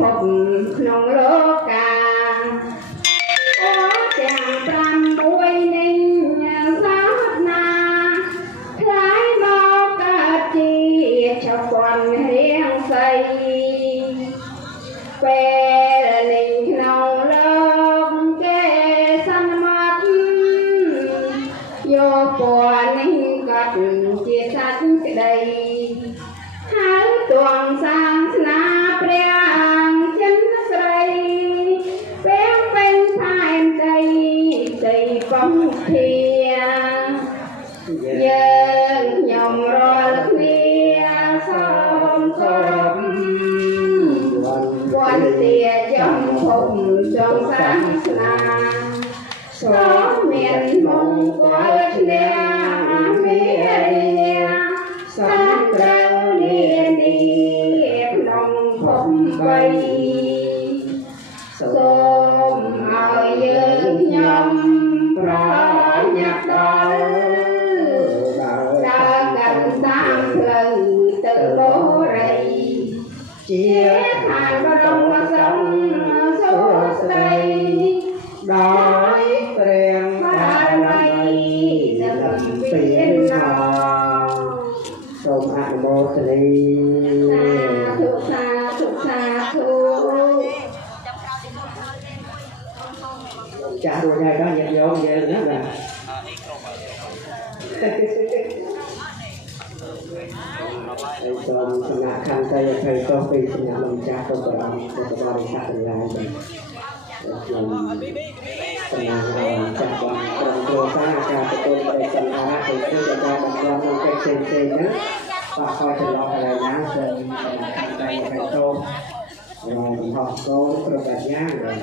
พក្នុងលោកកាអូទាំង5មួយនេះសាសនាថ្លៃមកកើតជាចៅពន់រៀងសីពេលនេះក្នុងលោកគេសន្មត់យកពណ៌នេះក៏ជាសត្វក្តីហើយទងសាសនាព្រះចិនស្រីពេលពេញផែនដីដីកំធាយើងខ្ញុំរាល់គ្នាសូមគោរពវន្តាចំភពចងសាសនាសូមមានមង្គលឈ្នះមេរៀនសំត្រូវនានាក្នុងភព3សូមឲ្យយើងខ្ញុំប្រញាប់ដល់ដើរកាន់តាមផ្លូវទៅបរិយជាឋានបរមសង្ឃសុស្ដីដោយព្រះបារមីនឹងពីណោសូមអនុមោទនាសាធុសាធុចាស់រួចហើយដល់ញាតិញោមយើងណាបាទហើយសូមសំណាក់ខន្តីអភ័យទោសពីសំណាក់លោកចាស់ទៅព្រះអង្គពុទ្ធបរិស័ទទាំងឡាយបាទខ្ញុំសំណាងឲ្យចាស់បងក្រុមគ្រួសារការទទួលបរិស័ទអារៈទៅគឺការបង្គាប់ក្នុងកិច្ចផ្សេងៗហ្នឹងបាទខ້ອຍចន្លោះកន្លែងណាសូមសំណាក់ខន្តីអភ័យទោសហើយកំហុសកូនគ្រប់បែបយ៉ាងបាទ